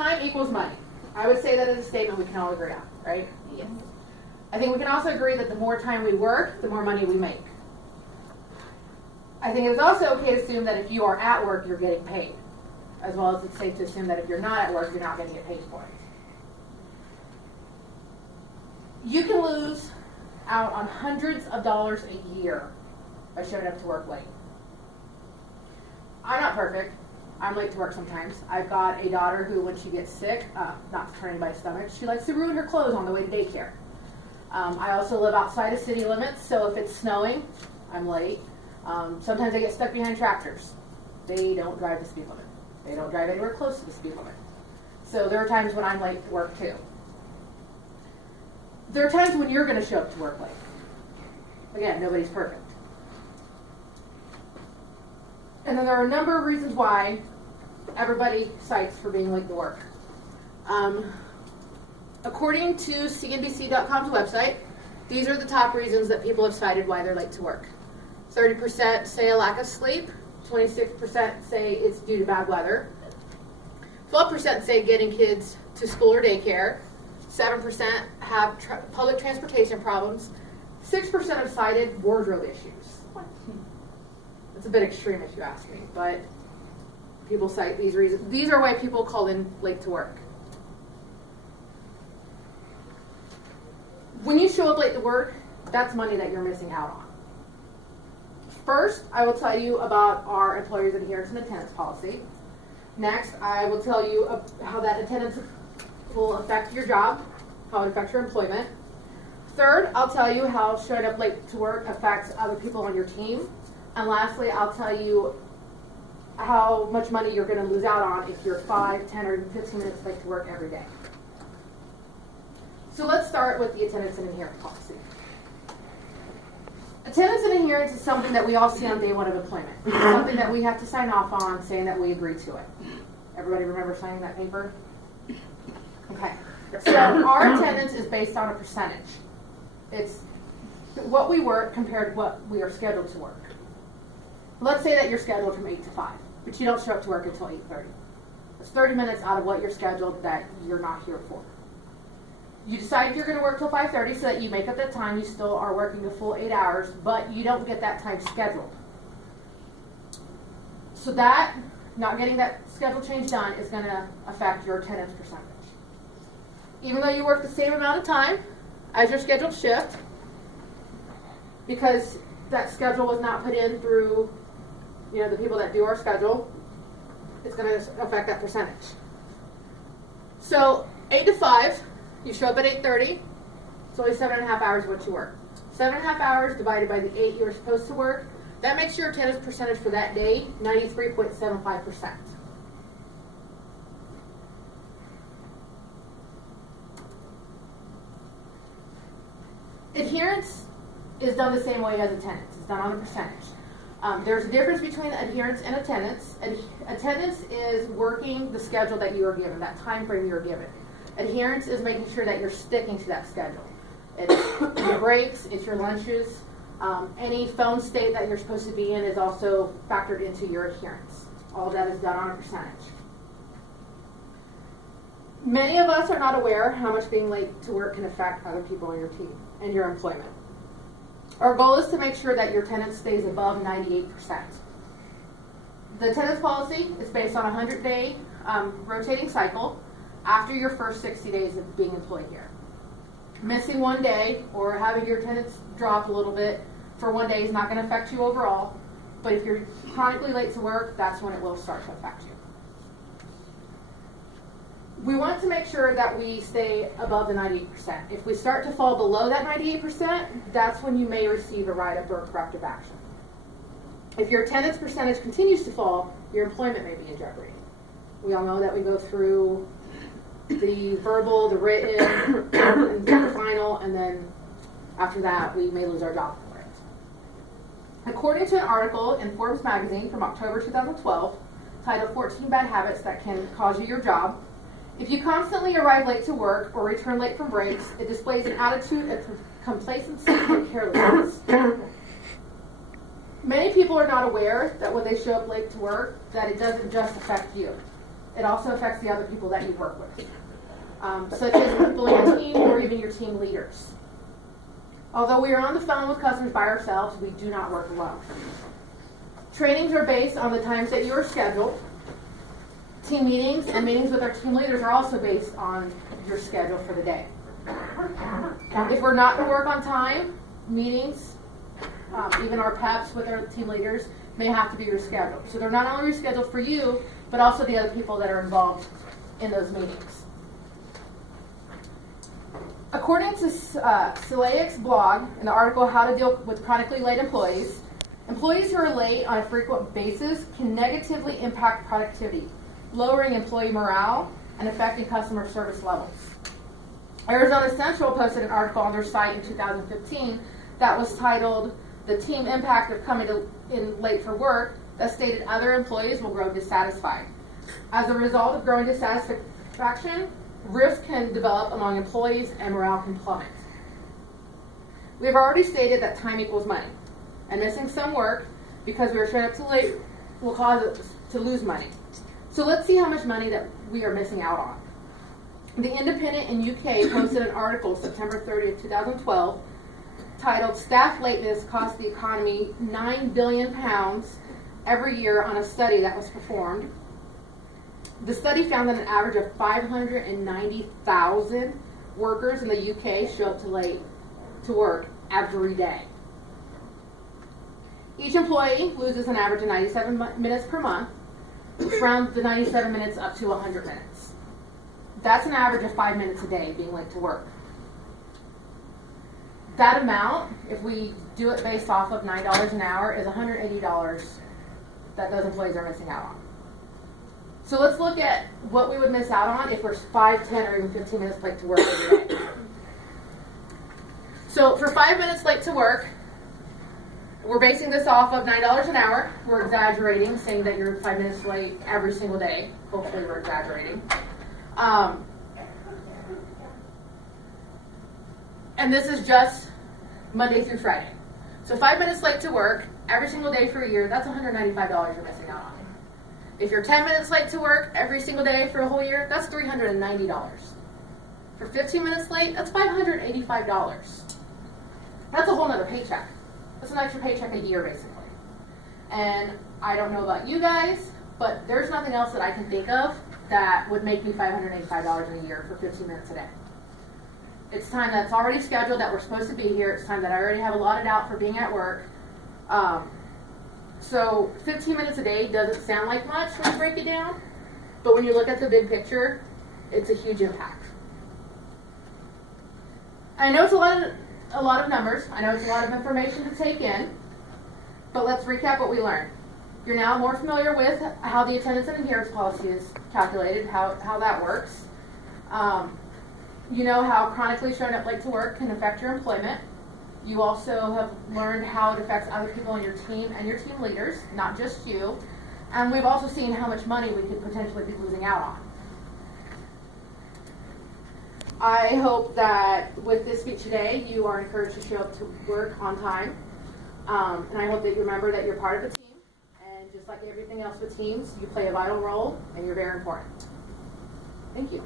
time equals money. I would say that is a statement we can all agree on, right? Yes. I think we can also agree that the more time we work, the more money we make. I think it's also okay to assume that if you are at work, you're getting paid, as well as it's safe to assume that if you're not at work, you're not going to get paid for it. You can lose out on hundreds of dollars a year by showing up to work late. I'm not perfect. I'm late to work sometimes. I've got a daughter who, when she gets sick, not turning by stomach, she likes to ruin her clothes on the way to daycare. I also live outside of city limits, so if it's snowing, I'm late. Sometimes I get stuck behind tractors. They don't drive the speed limit. They don't drive anywhere close to the speed limit. So there are times when I'm late to work too. There are times when you're going to show up to work late. Again, nobody's perfect. And then there are a number of reasons why everybody cites for being late to work. According to CNBC.com's website, these are the top reasons that people have cited why they're late to work. 30% say a lack of sleep, 26% say it's due to bad weather, 12% say getting kids to school or daycare, 7% have public transportation problems, 6% have cited wardrobe issues. It's a bit extreme if you ask me, but people cite these reasons. These are why people call in late to work. When you show up late to work, that's money that you're missing out on. First, I will tell you about our employers' adherence and attendance policy. Next, I will tell you how that attendance will affect your job, how it affects your employment. Third, I'll tell you how showing up late to work affects other people on your team. And lastly, I'll tell you how much money you're going to lose out on if you're 5, 10, or 15 minutes late to work every day. So let's start with the attendance and adherence policy. Attendance and adherence is something that we all see on day one of employment. It's something that we have to sign off on saying that we agree to it. Everybody remember signing that paper? Okay. So our attendance is based on a percentage. It's what we work compared to what we are scheduled to work. Let's say that you're scheduled from 8 to 5, but you don't show up to work until 8:30. That's 30 minutes out of what you're scheduled that you're not here for. You decide you're going to work till 5:30 so that you make up that time. You still are working a full 8 hours, but you don't get that time scheduled. So that, not getting that schedule change done, is going to affect your attendance percentage. Even though you work the same amount of time as your scheduled shift, because that schedule was not put in through the people that do our schedule, it's going to affect that percentage. So 8 to 5, you show up at 8:30, it's only 7.5 hours what you work. 7.5 hours divided by the 8 you were supposed to work, that makes your attendance percentage for that day 93.75%. Adherence is done the same way as attendance. It's done on a percentage. There's a difference between adherence and attendance. Attendance is working the schedule that you are given, that time frame you are given. Adherence is making sure that you're sticking to that schedule. It's your breaks, it's your lunches. Any phone state that you're supposed to be in is also factored into your adherence. All of that is done on a percentage. Many of us are not aware how much being late to work can affect other people on your team and your employment. Our goal is to make sure that your attendance stays above 98%. The attendance policy is based on a 100-day rotating cycle after your first 60 days of being employed here. Missing one day or having your attendance drop a little bit for one day is not going to affect you overall, but if you're chronically late to work, that's when it will start to affect you. We want to make sure that we stay above the 98%. If we start to fall below that 98%, that's when you may receive a write-up or a corrective action. If your attendance percentage continues to fall, your employment may be in jeopardy. We all know that we go through the verbal, the written, and the final, and then after that, we may lose our job for it. According to an article in Forbes magazine from October 2012, titled 14 Bad Habits That Can Cause You Your Job, if you constantly arrive late to work or return late from breaks, it displays an attitude of complacency and carelessness. Many people are not aware that when they show up late to work, that it doesn't just affect you. it also affects the other people that you work with, such as people in your team or even your team leaders. Although we are on the phone with customers by ourselves, we do not work alone. Trainings are based on the times that you are scheduled. Team meetings and meetings with our team leaders are also based on your schedule for the day. If we're not to work on time, meetings, even our PEPs with our team leaders may have to be rescheduled. So they're not only rescheduled for you, but also the other people that are involved in those meetings. According to SPCH-1090's blog, in the article How to Deal with Chronically Late Employees, employees who are late on a frequent basis can negatively impact productivity, lowering employee morale and affecting customer service levels. Arizona Central posted an article on their site in 2015 that was titled "The Team Impact of Coming in Late for Work," that stated other employees will grow dissatisfied. As a result of growing dissatisfaction, rift can develop among employees and morale can plummet. We have already stated that time equals money, and missing some work because we are showing up too late will cause us to lose money. So let's see how much money that we are missing out on. The Independent in UK posted an article September 30th, 2012, titled "Staff Lateness Costs the Economy £9 billion every year" on a study that was performed. The study found that an average of 590,000 workers in the UK show up too late to work every day. Each employee loses an average of 97 minutes per month, which rounds the 97 minutes up to 100 minutes. That's an average of 5 minutes a day being late to work. That amount, if we do it based off of $9 an hour, is $180 that those employees are missing out on. So let's look at what we would miss out on if we're 5, 10, or even 15 minutes late to work every day. So for 5 minutes late to work, we're basing this off of $9 an hour. We're exaggerating, saying that you're 5 minutes late every single day. Hopefully we're exaggerating. And this is just Monday through Friday. So 5 minutes late to work every single day for a year, that's $195 you're missing out on. If you're 10 minutes late to work every single day for a whole year, that's $390. For 15 minutes late, that's $585. That's a whole nother paycheck. That's an extra paycheck a year, basically. And I don't know about you guys, but there's nothing else that I can think of that would make me $585 in a year for 15 minutes a day. It's time that's already scheduled, that we're supposed to be here. It's time that I already have allotted out for being at work. So 15 minutes a day doesn't sound like much when you break it down, but when you look at the big picture, it's a huge impact. I know it's a lot of numbers. I know it's a lot of information to take in, but let's recap what we learned. You're now more familiar with how the attendance and adherence policy is calculated, how that works. You know how chronically showing up late to work can affect your employment. You also have learned how it affects other people in your team and your team leaders, not just you. And we've also seen how much money we could potentially be losing out on. I hope that with this speech today, you are encouraged to show up to work on time. And I hope that you remember that you're part of a team. And just like everything else with teams, you play a vital role and you're very important. Thank you.